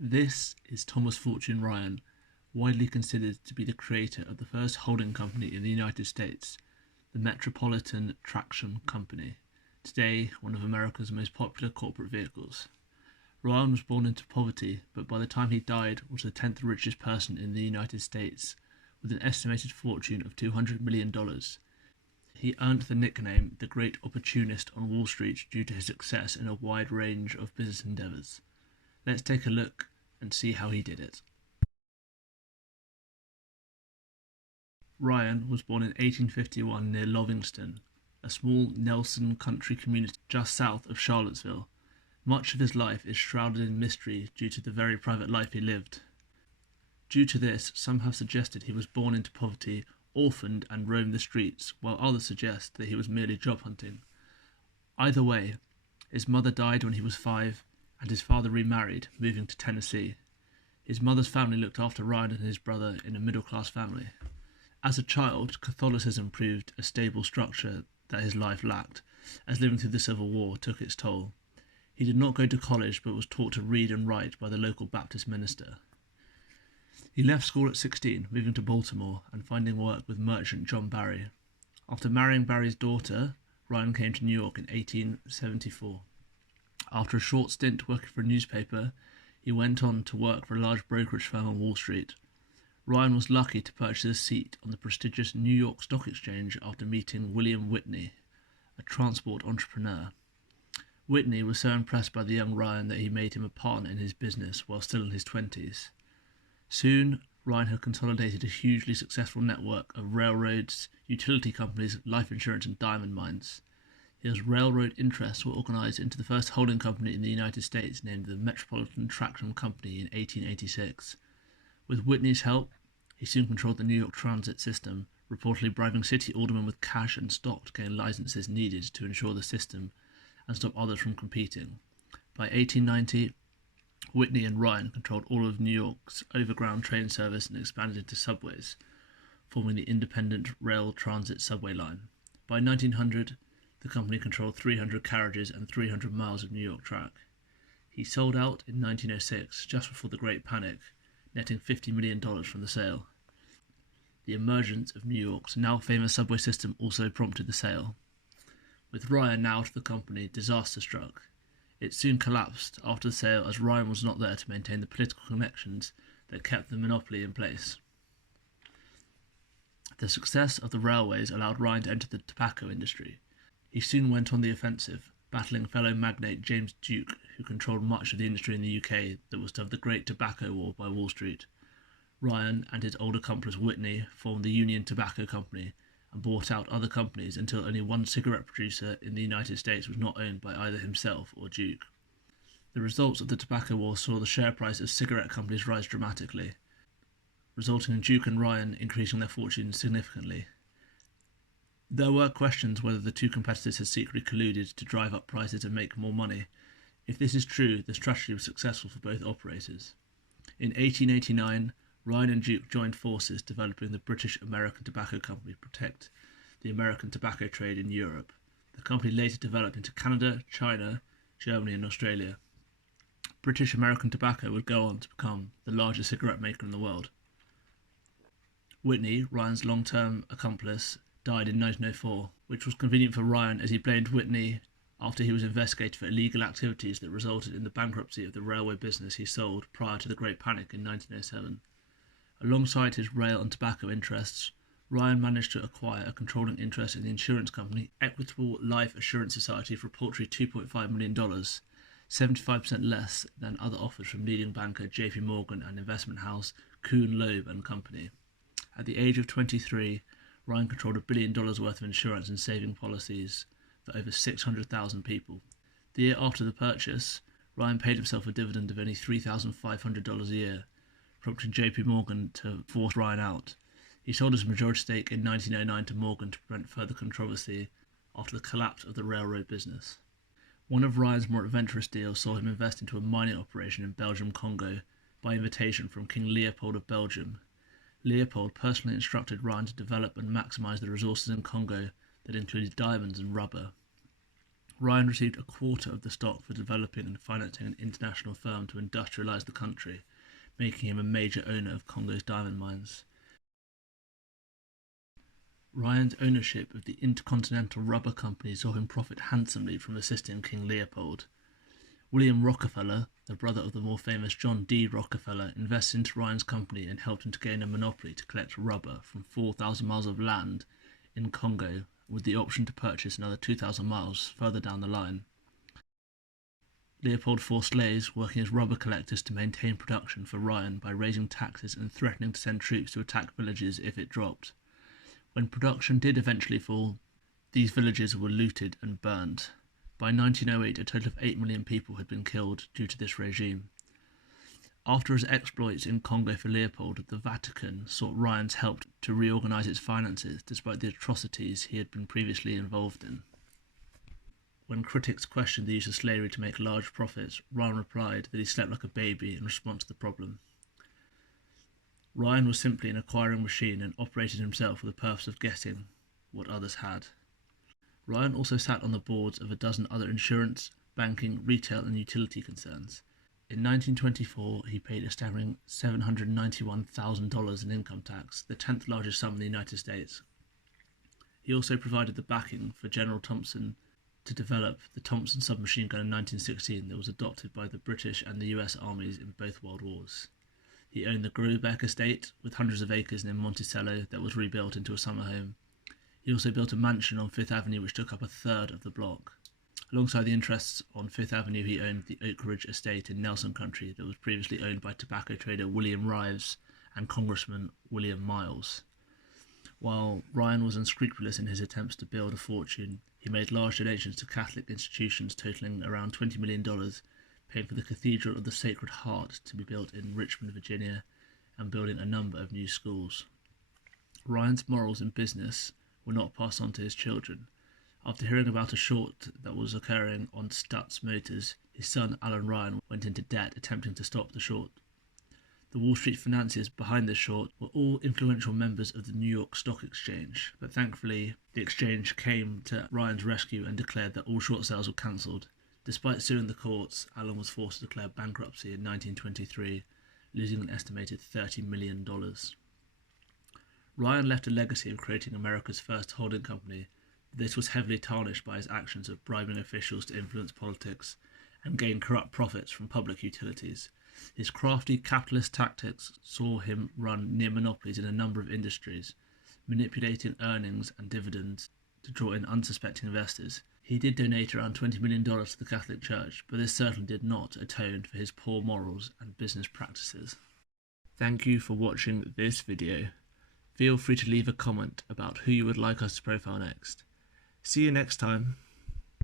This is Thomas Fortune Ryan, widely considered to be the creator of the first holding company in the United States, the Metropolitan Traction Company, today one of America's most popular corporate vehicles. Ryan was born into poverty, but by the time he died was the 10th richest person in the United States, with an estimated fortune of $200 million. He earned the nickname the Great Opportunist on Wall Street due to his success in a wide range of business endeavors. Let's take a look and see how he did it. Ryan was born in 1851 near Lovingston, a small Nelson country community just south of Charlottesville. Much of his life is shrouded in mystery due to the very private life he lived. Due to this, some have suggested he was born into poverty, orphaned and roamed the streets, while others suggest that he was merely job hunting. Either way, his mother died when he was 5, and his father remarried, moving to Tennessee. His mother's family looked after Ryan and his brother in a middle-class family. As a child, Catholicism proved a stable structure that his life lacked, as living through the Civil War took its toll. He did not go to college, but was taught to read and write by the local Baptist minister. He left school at 16, moving to Baltimore and finding work with merchant John Barry. After marrying Barry's daughter, Ryan came to New York in 1874. After a short stint working for a newspaper, he went on to work for a large brokerage firm on Wall Street. Ryan was lucky to purchase a seat on the prestigious New York Stock Exchange after meeting William Whitney, a transport entrepreneur. Whitney was so impressed by the young Ryan that he made him a partner in his business while still in his 20s. Soon, Ryan had consolidated a hugely successful network of railroads, utility companies, life insurance, and diamond mines. His railroad interests were organized into the first holding company in the United States, named the Metropolitan Traction Company in 1886. With Whitney's help, he soon controlled the New York transit system, reportedly bribing city aldermen with cash and stock to gain licenses needed to ensure the system and stop others from competing. By 1890, Whitney and Ryan controlled all of New York's overground train service and expanded into subways, forming the independent rail transit subway line. By 1900, the company controlled 300 carriages and 300 miles of New York track. He sold out in 1906, just before the Great Panic, netting $50 million from the sale. The emergence of New York's now famous subway system also prompted the sale. With Ryan now out of the company, disaster struck. It soon collapsed after the sale, as Ryan was not there to maintain the political connections that kept the monopoly in place. The success of the railways allowed Ryan to enter the tobacco industry. He soon went on the offensive, battling fellow magnate James Duke, who controlled much of the industry in the UK that was dubbed the Great Tobacco War by Wall Street. Ryan and his old accomplice Whitney formed the Union Tobacco Company and bought out other companies until only one cigarette producer in the United States was not owned by either himself or Duke. The results of the tobacco war saw the share price of cigarette companies rise dramatically, resulting in Duke and Ryan increasing their fortunes significantly. There were questions whether the two competitors had secretly colluded to drive up prices and make more money. If this is true, the strategy was successful for both operators. In 1889, Ryan and Duke joined forces, developing the British American Tobacco Company to protect the American tobacco trade in Europe. The company later developed into Canada, China, Germany, and Australia. British American Tobacco would go on to become the largest cigarette maker in the world. Whitney, Ryan's long-term accomplice, died in 1904, which was convenient for Ryan as he blamed Whitney after he was investigated for illegal activities that resulted in the bankruptcy of the railway business he sold prior to the Great Panic in 1907. Alongside his rail and tobacco interests, Ryan managed to acquire a controlling interest in the insurance company Equitable Life Assurance Society for a paltry $2.5 million, 75% less than other offers from leading banker J.P.Morgan and investment house Kuhn, Loeb and Company. At the age of 23, Ryan controlled $1 billion worth of insurance and saving policies for over 600,000 people. The year after the purchase, Ryan paid himself a dividend of only $3,500 a year, prompting J.P.Morgan to force Ryan out. He sold his majority stake in 1909 to Morgan to prevent further controversy after the collapse of the railroad business. One of Ryan's more adventurous deals saw him invest into a mining operation in Belgium, Congo, by invitation from King Leopold of Belgium. Leopold personally instructed Ryan to develop and maximize the resources in Congo that included diamonds and rubber. Ryan received a quarter of the stock for developing and financing an international firm to industrialise the country, making him a major owner of Congo's diamond mines. Ryan's ownership of the Intercontinental Rubber Company saw him profit handsomely from assisting King Leopold. William Rockefeller, the brother of the more famous John.D.Rockefeller, invested into Ryan's company and helped him to gain a monopoly to collect rubber from 4,000 miles of land in Congo, with the option to purchase another 2,000 miles further down the line. Leopold forced slaves working as rubber collectors to maintain production for Ryan by raising taxes and threatening to send troops to attack villages if it dropped. When production did eventually fall, these villages were looted and burned. By 1908, a total of 8 million people had been killed due to this regime. After his exploits in Congo for Leopold, the Vatican sought Ryan's help to reorganise its finances despite the atrocities he had been previously involved in. When critics questioned the use of slavery to make large profits, Ryan replied that he slept like a baby in response to the problem. Ryan was simply an acquiring machine and operated himself for the purpose of getting what others had. Ryan also sat on the boards of a dozen other insurance, banking, retail and utility concerns. In 1924, he paid a staggering $791,000 in income tax, the 10th largest sum in the United States. He also provided the backing for General Thompson to develop the Thompson submachine gun in 1916 that was adopted by the British and the US armies in both World Wars. He owned the Grobeck estate with hundreds of acres near Monticello that was rebuilt into a summer home. He also built a mansion on Fifth Avenue which took up a third of the block. Alongside the interests on Fifth Avenue, he owned the Oak Ridge estate in Nelson Country that was previously owned by tobacco trader William Rives and Congressman William Miles. While Ryan was unscrupulous in his attempts to build a fortune, he made large donations to Catholic institutions totaling around $20 million, paying for the Cathedral of the Sacred Heart to be built in Richmond, Virginia, and building a number of new schools. Ryan's morals in business were not passed on to his children. After hearing about a short that was occurring on Stutz Motors, his son Alan Ryan went into debt attempting to stop the short. The Wall Street financiers behind this short were all influential members of the New York Stock Exchange, but thankfully the exchange came to Ryan's rescue and declared that all short sales were cancelled. Despite suing the courts, Alan was forced to declare bankruptcy in 1923, losing an estimated $30 million. Ryan left a legacy of creating America's first holding company. This was heavily tarnished by his actions of bribing officials to influence politics and gain corrupt profits from public utilities. His crafty capitalist tactics saw him run near monopolies in a number of industries, manipulating earnings and dividends to draw in unsuspecting investors. He did donate around $20 million to the Catholic Church, but this certainly did not atone for his poor morals and business practices. Thank you for watching this video. Feel free to leave a comment about who you would like us to profile next. See you next time.